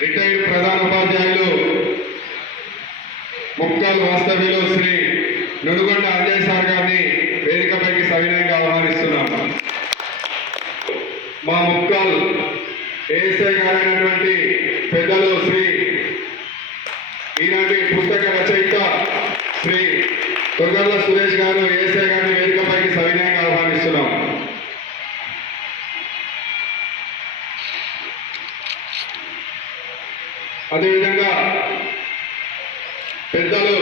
Retired ప్రధాన ఉపాధ్యాయులు ముక్కాల్ వాస్తవ్యులు శ్రీ నుడుగొండ అంజయ్ సార్ గారిని వేదికపైకి సవినయంగా ఆహ్వానిస్తున్నాం మా ముక్కాల్ ఏఎస్ఐ గారైనటువంటి పెద్దలు శ్రీ ఈనాటి పుస్తక రచయిత శ్రీ తొగర్ల సురేష్ గారు ఏఎస్ఐ గారిని వేదికపైకి సవినయంగా ఆహ్వానిస్తున్నాం అదేవిధంగా పెద్దలు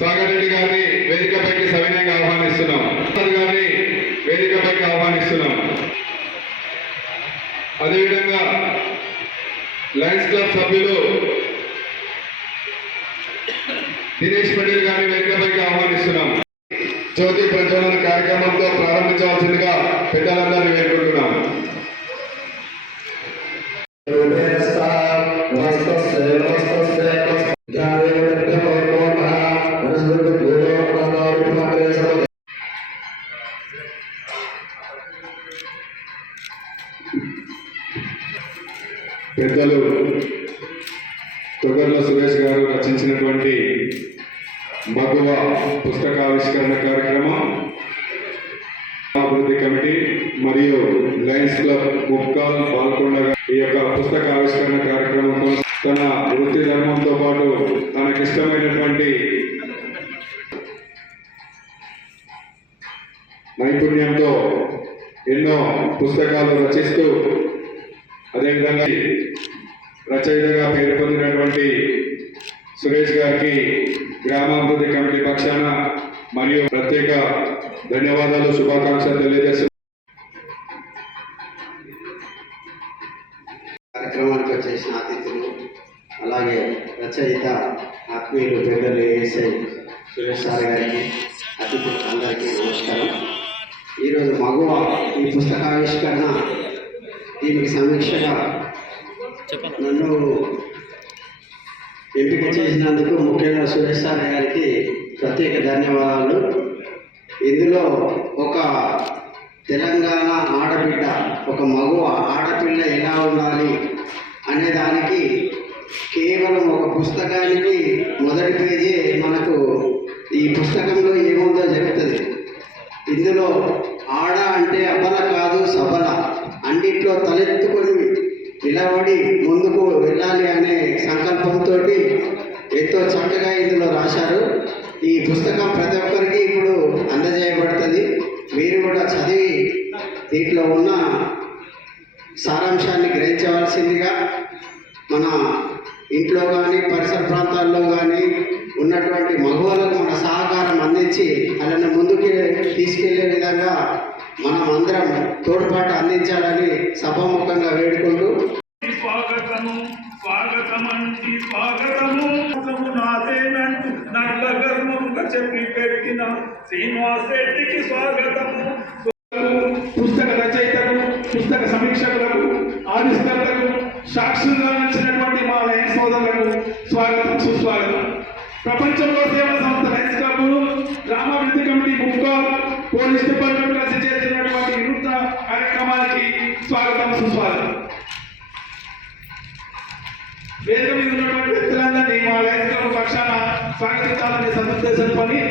సాగర్ రెడ్డి గారిని వేదికపైకి సవినయంగా ఆహ్వానిస్తున్నాం. గారిని వేదికపైకి ఆహ్వానిస్తున్నాం. అదేవిధంగా లయన్స్ క్లబ్ సభ్యులు దినేష్ పటేల్ గారిని వేదికపైకి ఆహ్వానిస్తున్నాం. జ్యోతి ప్రజ్వలన కార్యక్రమంతో ప్రారంభించవలసిందిగా పెద్దలందరినీ వేడుకుంటున్నాం. రచించినటువంటి మగువ పుస్తకావిష్కరణ కార్యక్రమం అభివృద్ధి కమిటీ మరియు లయన్స్ క్లబ్ ముక్కాల్ పాల్గొండ ఈ యొక్క పుస్తక ఆవిష్కరణ కార్యక్రమంతో తన వృత్తి ధర్మంతో పాటు తనకిష్టమైనటువంటి నైపుణ్యంతో ఎన్నో పుస్తకాలు రచిస్తూ అదేవిధంగా రచయితగా పేరు పొందినటువంటి సురేష్ గారికి గ్రామాభివృద్ధి కమిటీ పక్షాన మరియు ప్రత్యేక ధన్యవాదాలు శుభాకాంక్షలు తెలియజేస్తున్నాను. కార్యక్రమానికి వచ్చేసిన అతిథులు అలాగే రచయిత ఆత్మీయులు పెద్దలు ఏఎస్ఐ సురేష్ సార్ గారికి అతిథులు అందరికీ నమస్కారం. ఈరోజు మగువ ఈ పుస్తకావిష్కరణ దీనికి సమీక్షగా నన్ను ఎంపిక చేసినందుకు ముఖ్యంగా సురేష్ సార్ గారికి ప్రత్యేక ధన్యవాదాలు. ఇందులో ఒక తెలంగాణ ఆడబిడ్డ ఒక మగువ ఆడపిల్ల ఎలా ఉండాలి అనే దానికి కేవలం ఒక పుస్తకానికి మొదటి పేజీ మనకు ఈ పుస్తకంలో ఏముందో చెప్తుంది. ఇందులో ఆడ అంటే అబల కాదు సబల అన్నిట్లో తలెత్తుకొని నిలబడి ముందుకు అందరికీ స్వాగతం. పుస్తక రచయితలు పుస్తక సమీక్షకులకు ఆవిష్కర్తలు సాక్షులుగా నిలిచినటువంటి మా లయన్స్ సోదరులకు స్వాగతం సుస్వాగతం. ప్రపంచంలో సేవల సంస్థ లయన్స్ క్లబ్ గ్రామాభివృద్ధి కమిటీ ముక్కాల్ పోలీస్ డిపార్ట్మెంట్ కలిసి చేస్తున్నటువంటి వినూత్న కార్యక్రమానికి స్వాగతం సుస్వాగతం. వేదిక మీద ఉన్నటువంటి వ్యక్తులందరినీ మా లయన్స్ క్లబ్ పక్షాన స్వాగతించాలనే సదుద్దేశం పని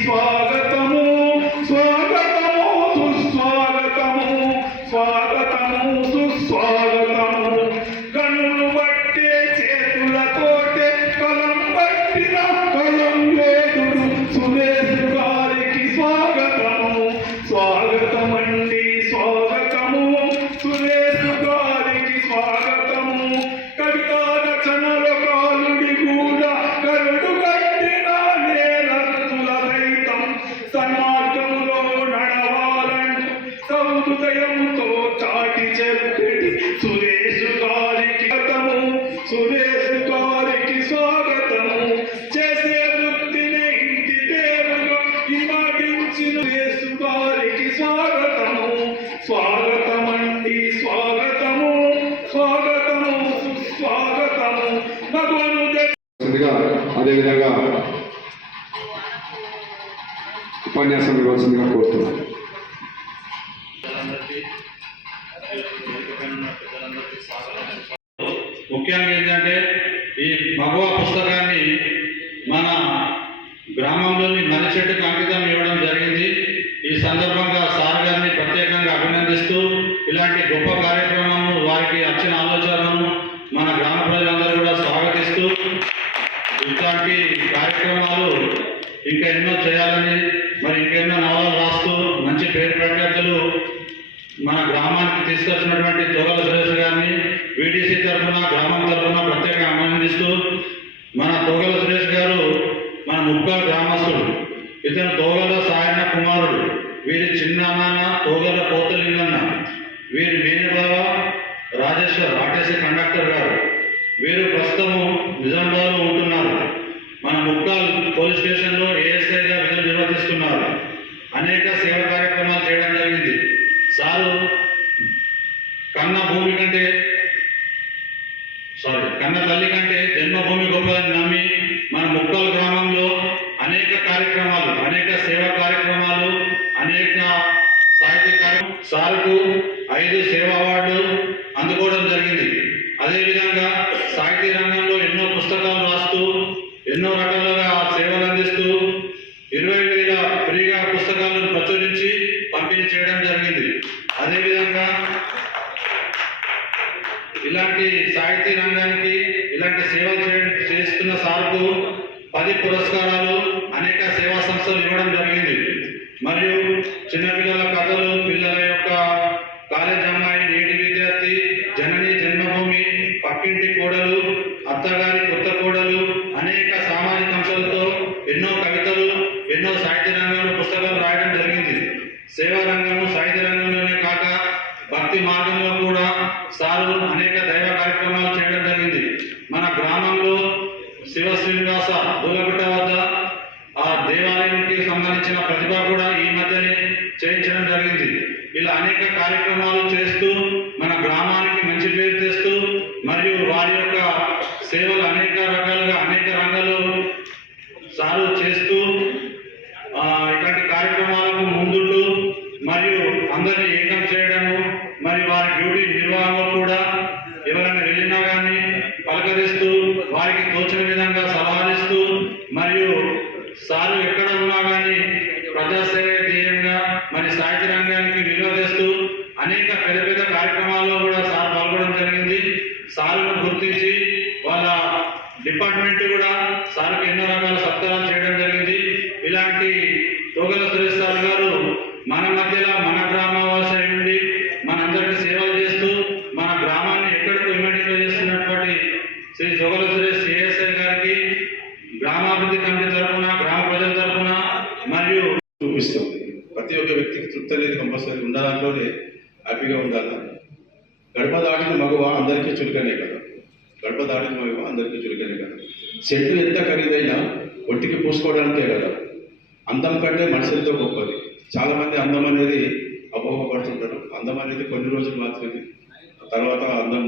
It was తోగల సాయన కుమారుడు. వీరి చిన్ననాన్న తోగల పోతలింగన్న. వీరి మేనబావ రాజేశ్వర్ ఆర్టీసీ కండక్టర్ గారు. వీరు ప్రస్తుతము నిజామాబాద్లో ఉంటున్నారు. మన ముక్కాల్ పోలీస్ స్టేషన్లో ఏఎస్ఐగా విధులు నిర్వర్తిస్తున్నారు. అనేక సేవా కార్యక్రమాలు చేయడం జరిగింది. సారు కన్న భూమి కంటే సారీ కన్న తల్లి కంటే జన్మభూమి గొప్పదని నమ్మి మన ముక్కల్ గ్రామంలో ఇరవై సంబంధించిన ప్రతిభ కూడా ఈ మధ్యనే చేయించడం జరిగింది. ఇలా అనేక కార్యక్రమాలు చేస్తూ డిపార్ట్మెంట్ కూడా సార్కి ఎన్నో రకాల సత్కారాలు చేయడం జరిగింది. ఇలాంటి తోగల సురేష్ సార్ గారు మన మధ్యలో మన గ్రామవాస ఉండి మనందరికీ సేవలు చేస్తూ మన గ్రామాన్ని ఎక్కడికో ఇమ్మడిలో చేస్తున్నటువంటి శ్రీ జోగల సురేష్ సిఎస్ఐ గారికి గ్రామాభివృద్ధి కమిటీ తరఫున గ్రామ ప్రజల తరఫున మరియు చూపిస్తుంది ప్రతి ఒక్క వ్యక్తికి తృప్తి అనేది కంపల్సరీ ఉన్న దాంట్లోనే హ్యాపీగా ఉండాలి గడప దాటిన మగవ అందరికీ చులకనే కదా గడప దాటిన మగవ అందరికీ చులకనే కదా చెట్టు ఎంత ఖరీదైనా ఒంటికి పూసుకోవడానికే కదా అందం కంటే మనుషులతో గొప్పది చాలా మంది అందం అనేది అపోహపడుతుంటారు అందం అనేది కొన్ని రోజులు మాత్రమే తర్వాత అందం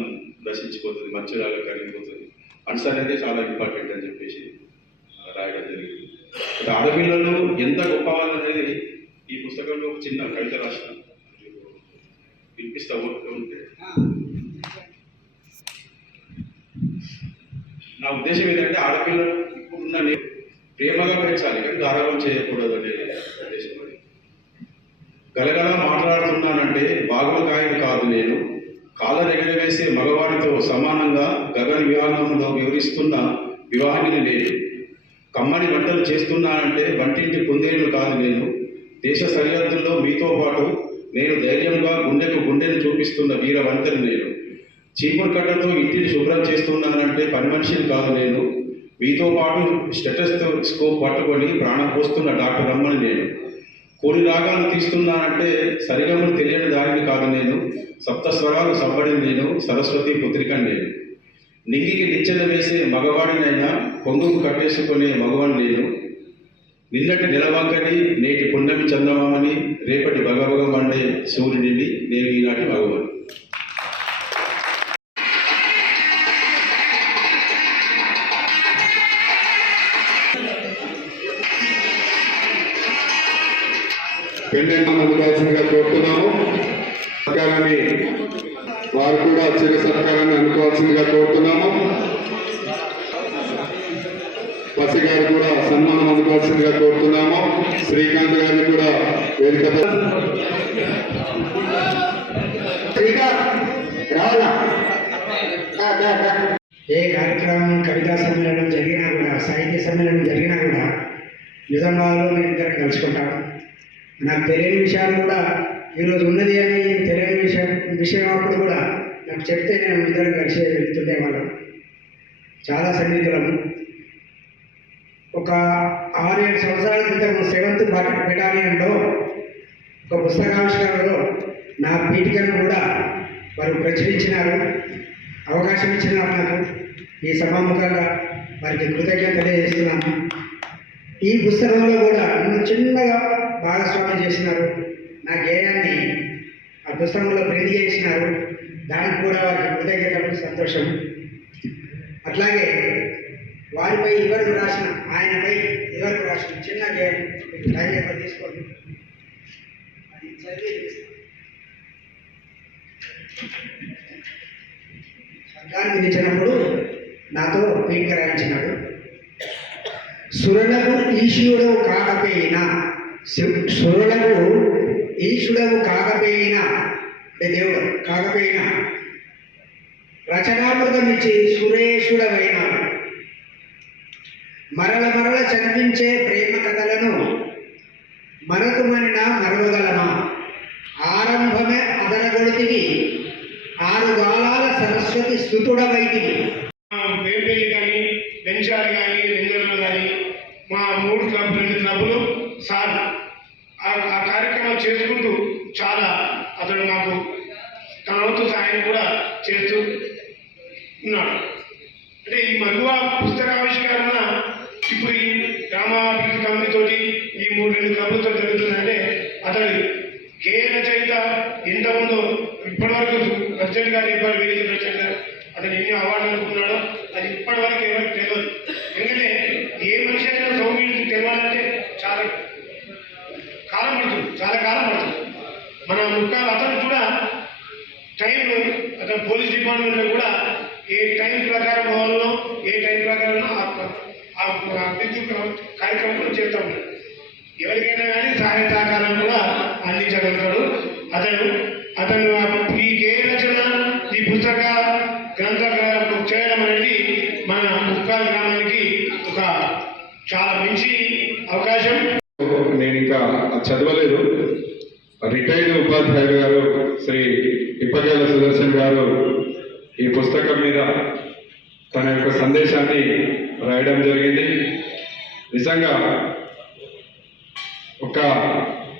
నశించిపోతుంది మంచిరాగా కరిగిపోతుంది అనేది చాలా ఇంపార్టెంట్ అని చెప్పేసి రాయడం జరిగింది. ఆడపిల్లలు ఎంత గొప్ప అనేది ఈ పుస్తకంలో ఒక చిన్న కవిత రాసిన వినిపిస్తా ఉంటే. నా ఉద్దేశం ఏంటంటే ఆడపిల్లలు ఇప్పుడున్న ప్రేమగా పెంచాలి కానీ గారవం చేయకూడదు అనేది ఉద్దేశం గలగల మాట్లాడుతున్నానంటే బాగులకాయని కాదు నేను. కాళ్ళ ఎగరవేసే మగవాడితో సమానంగా గగన వివాహంలో వివరిస్తున్న వివాహిని నేను. కమ్మని వంటలు చేస్తున్నానంటే వంటింటి కుందేలు కాదు నేను. దేశ సరిహద్దుల్లో మీతో పాటు నేను ధైర్యంగా గుండెకు గుండెను చూపిస్తున్న వీర వంతని నేను. చీపురు కట్టతో ఇంటిని శుభ్రం చేస్తున్నానంటే పని మనిషిని కాదు నేను. మీతో పాటు స్టెటస్కోప్ పట్టుకొని ప్రాణం పోస్తున్న డాక్టర్ అమ్మని నేను. కోడి రాగాలు తీస్తున్నానంటే సరిగమలు తెలియని దానిని కాదు నేను. సప్త స్వరాలు నేను సరస్వతి పుత్రికని నేను. నింగికి నిచ్చెన వేసే మగవాడినైనా కొంగుకు కట్టేసుకునే మగవాడిని నేను. నిన్నటి నిలవంకని నేటి పున్నమి చందమామని రేపటి భగభగ మండే సూర్యుడిని నేను ఈనాటి మగవాడు వారు కూడా చిరు సత్కారాన్ని అందుకోవాల్సిందిగా కోరుతున్నాము. పసి గారు కూడా సన్మానం అందుకోవాల్సిందిగా కోరుతున్నాము. శ్రీకాంత్ గారిని కూడా వేదికపై ఏ కార్యక్రమం కవితా సమ్మేళనం జరిగినా కూడా సాహిత్య సమ్మేళనం జరిగినా కూడా నిజామాబాద్లో మేము ఇద్దరం కలుసుకుంటాం. నాకు తెలియని విషయాలు కూడా ఈరోజు ఉన్నది అని తెలియని విషయం విషయం అప్పుడు కూడా నాకు చెప్తే నేను ఇద్దరం కలిసి వెళ్తుండే వాళ్ళం చాలా సన్నిహితులము ఒక ఆరు ఏడు సంవత్సరాల క్రితం సెవెంత్ బెటాలియన్లో ఒక పుస్తకావిష్కరణలో నా పీఠికను కూడా వారు ప్రచురించినారు. అవకాశం ఇచ్చినారు నాకు. ఈ సభాముఖంగా వారికి కృతజ్ఞత తెలియజేస్తున్నాను. ఈ పుస్తకంలో కూడా నన్ను చిన్నగా భాగస్వామ్యం చేసినారు. నా గేయాన్ని ఆ పుస్తకంలో ప్రింట్ చేసినారు. దానికి కూడా వారికి కృతజ్ఞతలు సంతోషం. అట్లాగే వారిపై ఇవరకు రాసిన ఆయనపై ఇవరకు రాసిన చిన్న గేయం మీకు టైం తీసుకోండి. అది చదివి విధించినప్పుడు నాతో పీఠిక రాయించినాడు. సురులకు ఈశ్వరుడు కాకపోయినా సురణకు ఈశ్వరుడు కాకపోయినా అంటే దేవుడు కాకపోయినా రచనామృతం ఇచ్చి సురేషుడమైన మరల మరల చనిపించే ప్రేమ కథలను మరతుమనిన మరవగలమా? ఆరంభమే అదనగొడితివి ఆరు గాలాల సరస్వతి స్థుతుడవైతివి వేపల్లి కానీ బెంచాలి కానీ రెండోళ్ళు కానీ మా మూడు క్లబ్ రెండు క్లబ్లు సార్ ఆ ఆ కార్యక్రమం చేసుకుంటూ చాలా అతడు నాకు తన వంతు సహాయం కూడా చేస్తూ ఉన్నాడు. అంటే ఈ మగువ పుస్తకావిష్కరణ ఇప్పుడు ఈ గ్రామాభివృద్ధి కమిటీ ఈ మూడు రెండు క్లబ్లతో జరుగుతుందంటే అతడు ఏ రచయిత ఎంత ఉందో ఇప్పటివరకు ప్రెసిడెంట్ గారు చెప్పారు వేదిక రచయిత అతను ఎన్ని అవార్డులు అనుకున్నాడో అది ఇప్పటివరకు ఎవరికి తెలియదు. ఎందుకంటే ఏమి మనిషి అయినా సౌమ్యుడికి తెలియాలంటే చాలా కాలం పడుతుంది చాలా కాలం పడుతుంది మన ముక్క అతను కూడా టైం అతను పోలీస్ డిపార్ట్మెంట్లో కూడా ఏ టైం ప్రకారం పోవాలనో ఏ టైం ప్రకారం ఆ ఆ విద్యుత్ కార్యక్రమం చేస్తూ ఉంటాడు ఎవరికైనా కానీ సహాయ సహకారం కూడా అందించగలుగుతాడు. అతను అతను ఈ ఏ రచన ఈ పుస్తక గ్రంథ చేయడం అనేది మన ముక్కాల గ్రామానికి ఒక చాలా మంచి అవకాశం. నేను ఇంకా చదవలేదు. రిటైర్డ్ ఉపాధ్యాయుడు గారు శ్రీ ఇప్పగేల సుదర్శన్ గారు ఈ పుస్తకం మీద తన యొక్క సందేశాన్ని రాయడం జరిగింది. నిజంగా ఒక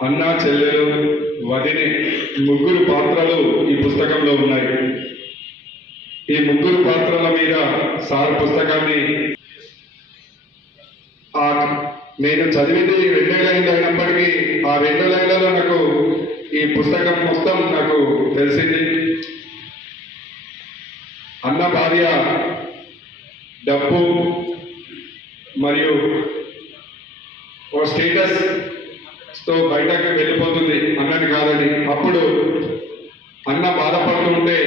అన్న చెల్లెలు వదిని ముగ్గురు పాత్రలు ఈ పుస్తకంలో ఉన్నాయి. ఈ ముగ్గురు పాత్రల మీద సార్ పుస్తకాన్ని ఆ నేను చదివింది రెండే లైన్లు అయినప్పటికీ ఆ రెండు లైన్లలో నాకు ఈ పుస్తకం మొత్తం నాకు తెలిసింది. అన్న భార్య డబ్బు మరియు ఓ స్టేటస్తో బయటకు వెళ్ళిపోతుంది అన్నది కాదని. అప్పుడు అన్న బాధపడుతుంటే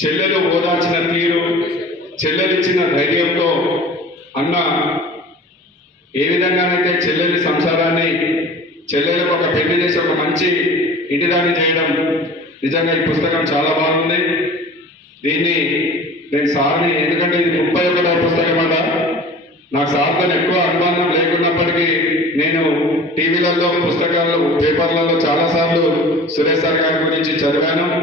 చెల్లెలు ఓదార్చిన తీరు చెల్లెలిచ్చిన ధైర్యంతో అన్న ఏ విధంగానైతే చెల్లెలి సంసారాన్ని చెల్లెలకు ఒక పెళ్ళి చేసి ఒక మంచి ఇంటిదాన్ని చేయడం. నిజంగా ఈ పుస్తకం చాలా బాగుంది. దీన్ని నేను సార్ని ఎందుకంటే ఇది ముప్పై ఒకటో పుస్తకం అట నాకు సార్తో ఎక్కువ అనుబంధం లేకున్నప్పటికీ నేను టీవీలలో పుస్తకాల్లో పేపర్లలో చాలాసార్లు సురేష్ సార్ గారి గురించి చదివాను.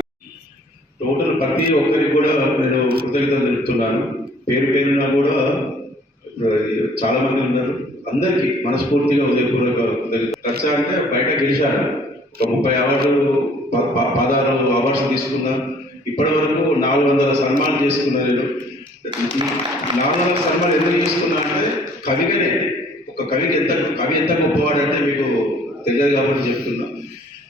టోటల్ ప్రతి ఒక్కరికి కూడా నేను కృతజ్ఞత తెలుపుతున్నాను. పేరు పేరున కూడా చాలామంది చాలా మంది ఉన్నారు. అందరికీ మనస్ఫూర్తిగా ఉదయపూర్వక కృతజ్ఞతలు. అంటే బయట గెలిచాను ఒక ముప్పై అవార్డులు ప- పదహారు అవార్డ్స్ తీసుకున్నా ఇప్పటి వరకు నాలుగు వందల సన్మానం చేసుకున్నా నేను. నాలుగు వందల సన్మానం ఎందుకు చేసుకున్నా అంటే కవిగానే. ఒక కవికి ఎంత కవి ఎంత గొప్పవాడంటే మీకు తెలియదు కాబట్టి చెప్తున్నా.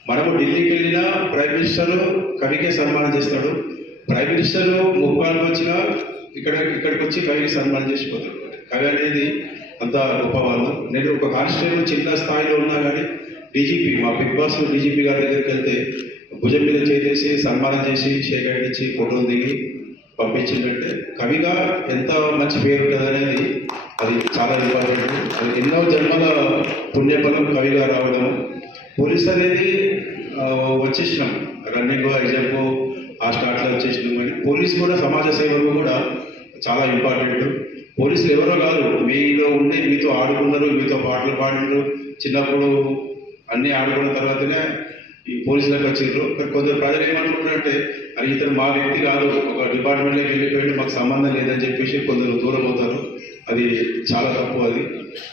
మనము ఢిల్లీకి వెళ్ళినా ప్రైమ్ మినిస్టర్ కవికే సన్మానం చేస్తాడు. ప్రైమ్ మినిస్టర్ ముప్పాలకు వచ్చినా ఇక్కడ ఇక్కడికి వచ్చి కవికి సన్మానం చేసిపోతాడు. కవి అనేది అంత గొప్పవాళ్ళు. నేను ఒక కానిస్టేబుల్ చిన్న స్థాయిలో ఉన్నా కానీ డీజీపీ మా బిగ్ బాస్ డీజీపీ గారి దగ్గరికి వెళ్తే భుజం మీద చేసేసి సన్మానం చేసి షేక్ హ్యాండ్ ఫోటోలు దిగి పంపించిందంటే కవిగా ఎంత మంచి పేరు ఉంటుంది అనేది అది చాలా ఇంపార్టెంట్. అది ఎన్నో జన్మల పుణ్యఫలం కవిగా రావడం. పోలీస్ అనేది వచ్చేసినాం. రన్నింగ్ ఎగ్జాంప్ ఆ స్టార్ట్లో వచ్చేసినాం. కానీ పోలీస్ కూడా సమాజ సేవలు కూడా చాలా ఇంపార్టెంట్. పోలీసులు ఎవరో కాదు. మీలో ఉండి మీతో ఆడుకున్నారు మీతో పాటలు పాడినారు చిన్నప్పుడు అన్నీ ఆడుకున్న తర్వాతనే ఈ పోలీసులకు వచ్చిండ్రు. కొందరు ప్రజలు ఏమనుకుంటారంటే అది ఇతను మా వ్యక్తి కాదు. ఒక డిపార్ట్మెంట్లోకి వెళ్ళిపోయింది మాకు సంబంధం లేదని చెప్పేసి కొందరు దూరం అవుతారు. అది చాలా తప్పు అది.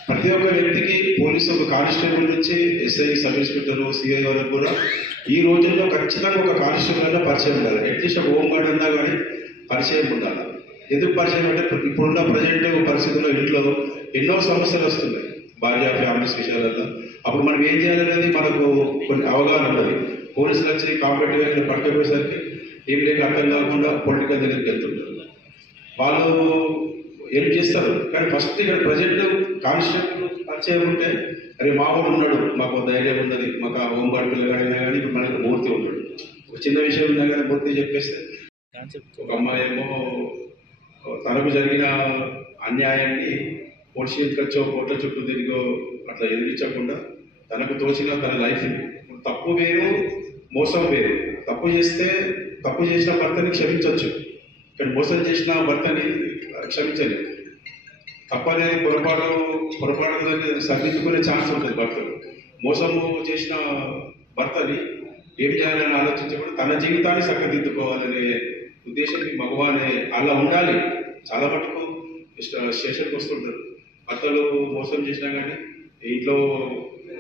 ప్రతి ఒక్క వ్యక్తికి పోలీసు ఒక కానిస్టేబుల్ నుంచి ఎస్ఐ సబ్ ఇన్స్పెక్టర్ సిఐ వరకు కూడా ఈ రోజుల్లో ఖచ్చితంగా ఒక కానిస్టేబుల్ అయినా పరిచయం ఉండాలి. అట్లీస్ట్ ఒక హోమ్ గార్డ్ అన్నా కానీ పరిచయం ఉండాలి. ఎందుకు పరిచయం అంటే ఇప్పుడున్న ప్రజెంట్ పరిస్థితుల్లో ఇంట్లో ఎన్నో సమస్యలు వస్తున్నాయి. భార్య ఫ్యామిలీస్ విషయాలలో అప్పుడు మనం ఏం చేయాలనేది మనకు కొన్ని అవగాహన ఉన్నది పోలీసులు వచ్చి కాంపిటేటివ్ పట్టుకపోయేసరికి ఏం లేక అర్థం కాకుండా పొలిటికల్ దగ్గరికి వెళ్తుంటారు. వాళ్ళు ఏం చేస్తారు. కానీ ఫస్ట్ ఇక్కడ ప్రజెంట్ కానిస్టేబుల్ పరిచయం ఉంటే అరే మామూలు ఉన్నాడు మాకు ధైర్యం ఉన్నది మాకు ఆ హోమ్ గార్డ్ పిల్లగాడినా కానీ ఇప్పుడు మనకి మూర్తి ఉన్నాడు. ఒక చిన్న విషయం ఉన్నా కానీ మూర్తి చెప్పేస్తే ఒక అమ్మాయి ఏమో తనకు జరిగిన అన్యాయాన్ని పొడిచేసుకొచ్చో కోట్ల చుట్టూ తిరిగో అట్లా ఎదిరించకుండా తనకు తోచిన తన లైఫ్ తప్పు వేరు మోసం వేరు. తప్పు చేస్తే తప్పు చేసిన భర్తని క్షమించవచ్చు కానీ మోసం చేసిన భర్తని క్షమించలేదు. తప్పనే పొరపాటు పొరపాటు సరిదిద్దుకునే ఛాన్స్ ఉంటుంది భర్తలు మోసము చేసిన భర్తని ఏం చేయాలని ఆలోచించకుండా తన జీవితాన్ని చక్కదిద్దుకోవాలనే ఉద్దేశం మగవానే అలా ఉండాలి. చాలా మటుకు స్టేషన్కి వస్తుంటారు భర్తలు మోసం చేసినా కానీ ఇంట్లో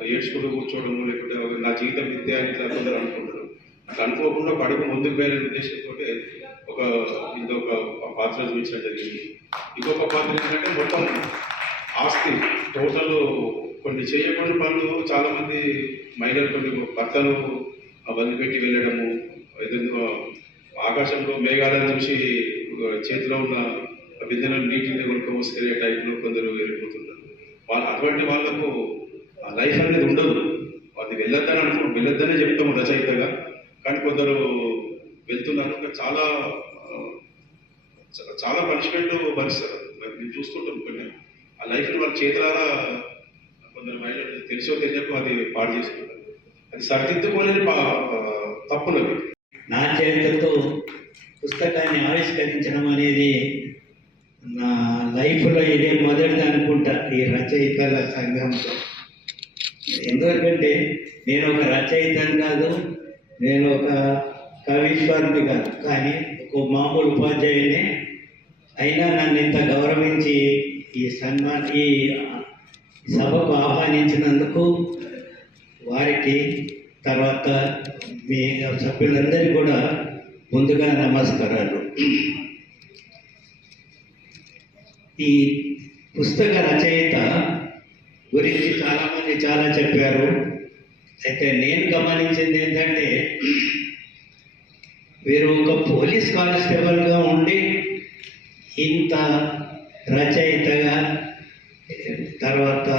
ఏడ్చుకుంటూ కూర్చోవడము లేకుంటే నా జీవితం విద్య అని ఇట్లా కొందరు అనుకుంటారు. అట్లా అనుకోకుండా పడుకు ముందుకు పోయిన ఉద్దేశంతో ఒక ఇంకొక పాత్ర చూపించడం జరిగింది. ఇంకొక పాత్ర ఏంటంటే మొత్తం ఆస్తి టోటల్ కొన్ని చేయకుండా పనులు చాలామంది మహిళలు కొన్ని భర్తలు పెట్టి వెళ్ళడము ఏదో ఆకాశంలో మేఘాలను చూసి చేతిలో ఉన్న బిందెలను నీటిని కొనుక్క మోసుకెళ్ళే టైంలో కొందరు వెళ్ళిపోతుంటారు వాళ్ళు అటువంటి వాళ్ళకు లైఫ్ అనేది ఉండదు. అది వెళ్ళొద్దని అనుకో వెళ్ళొద్దనే చెప్తాము రచయితగా. కానీ కొందరు వెళ్తున్నారు. చాలా చాలా పనిష్మెంట్ భరిస్తారు. మేము చూస్తుంటాం కొన్ని. ఆ లైఫ్ని వాళ్ళ చేతులారా కొందరు మహిళలు తెలిసో తెలియకో అది పాడు చేసుకుంటారు అది సరిదిద్దుకోలేని తప్పులవి నా చేతులతో పుస్తకాన్ని ఆవిష్కరించడం అనేది నా లైఫ్లో ఇదే మొదటిది అనుకుంటా ఈ రచయితల సంఘంతో ఎందుకంటే నేను ఒక రచయితను కాదు నేను ఒక కవీశ్వరుని కాదు. కానీ ఒక మామూలు ఉపాధ్యాయుని అయినా నన్ను ఇంత గౌరవించి ఈ సన్మాన్ ఈ సభకు ఆహ్వానించినందుకు వారికి తర్వాత మీ సభ్యులందరికీ కూడా ముందుగా నమస్కారాలు. ఈ పుస్తక రచయిత గురించి చాలామంది చాలా చెప్పారు. అయితే నేను గమనించింది ఏంటంటే వీరు ఒక పోలీస్ కానిస్టేబుల్గా ఉండి ఇంత రచయితగా తర్వాత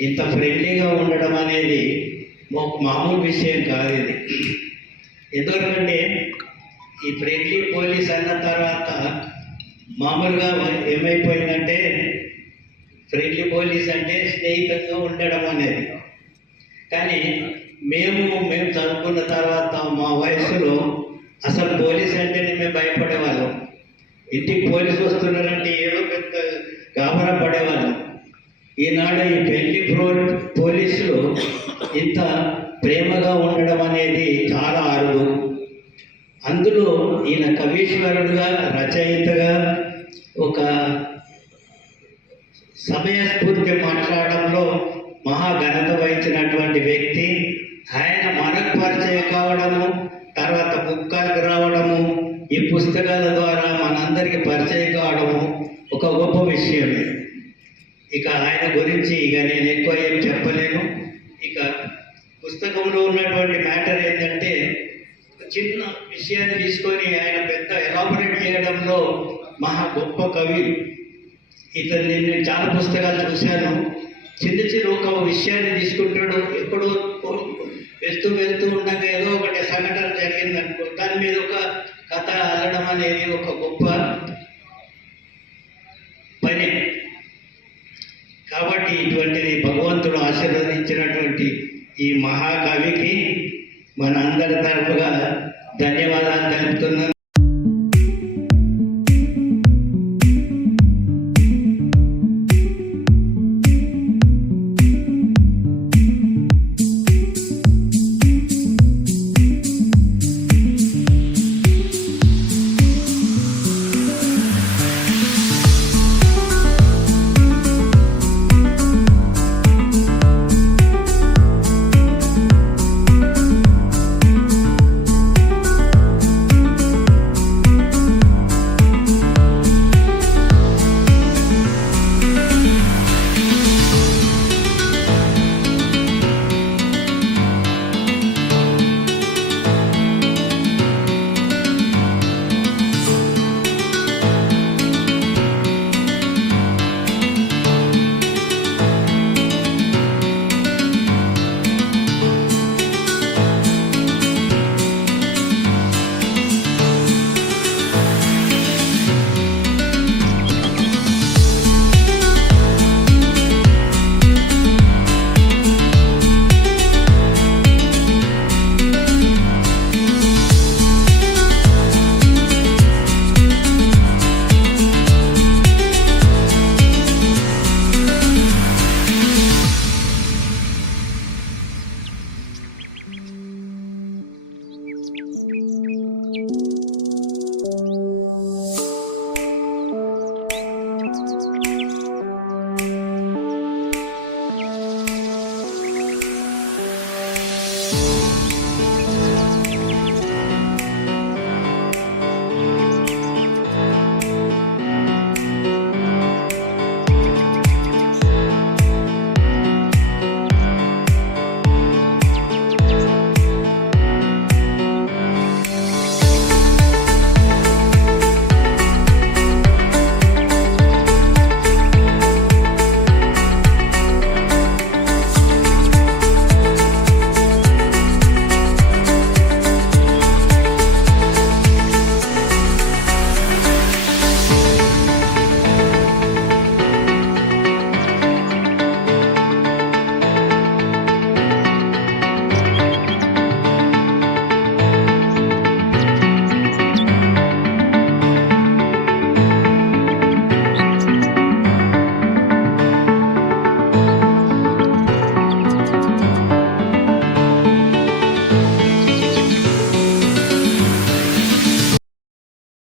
ఇంత ఫ్రెండ్లీగా ఉండడం అనేది ఒక మామూలు విషయం కాదు ఇది. ఎందుకంటే ఈ ఫ్రెండ్లీ పోలీస్ అన్న తర్వాత మామూలుగా ఏమైపోయిందంటే ఫ్రెండ్లీ పోలీస్ అంటే స్నేహితంగా ఉండడం అనేది. కానీ మేము మేము చదువుకున్న తర్వాత మా వయసులో అసలు పోలీస్ అంటేనే మేము భయపడేవాళ్ళం. ఇంటికి పోలీసు వస్తున్నారంటే ఏదో పెద్ద గాబరా పడేవాళ్ళం. ఈనాడు ఈ పెళ్ళి ప్రో పోలీసులు ఇంత ప్రేమగా ఉండడం అనేది చాలా అరుదు. అందులో ఈయన కవీశ్వరుడుగా రచయితగా ఒక సమయస్ఫూర్తి మాట్లాడడంలో మహాఘనత వహించినటువంటి వ్యక్తి. ఆయన మనకు పరిచయం కావడము తర్వాత బుక్కాలకు రావడము ఈ పుస్తకాల ద్వారా మనందరికీ పరిచయం కావడము ఒక గొప్ప విషయమే. ఇక ఆయన గురించి ఇక నేను ఎక్కువ ఏం చెప్పలేను. ఇక పుస్తకంలో ఉన్నటువంటి మ్యాటర్ ఏంటంటే చిన్న విషయాన్ని తీసుకొని ఆయన పెద్ద ఎలాబొరేట్ చేయడంలో మహా గొప్ప కవి. ఇతన్ని నేను చాలా పుస్తకాలు చూశాను. చిన్న చిన్న ఒక విషయాన్ని తీసుకుంటాడు. ఎప్పుడో వెళ్తూ వెళ్తూ ఉండగా ఏదో ఒకటి సంఘటన జరిగింది అనుకో దాని మీద ఒక కథ అల్లడం అనేది ఒక గొప్ప పని. కాబట్టి ఇటువంటిది భగవంతుడు ఆశీర్వదించినటువంటి ఈ మహాకవికి మన అందరి తరపుగా ధన్యవాదాలు తెలుపుతున్నాను.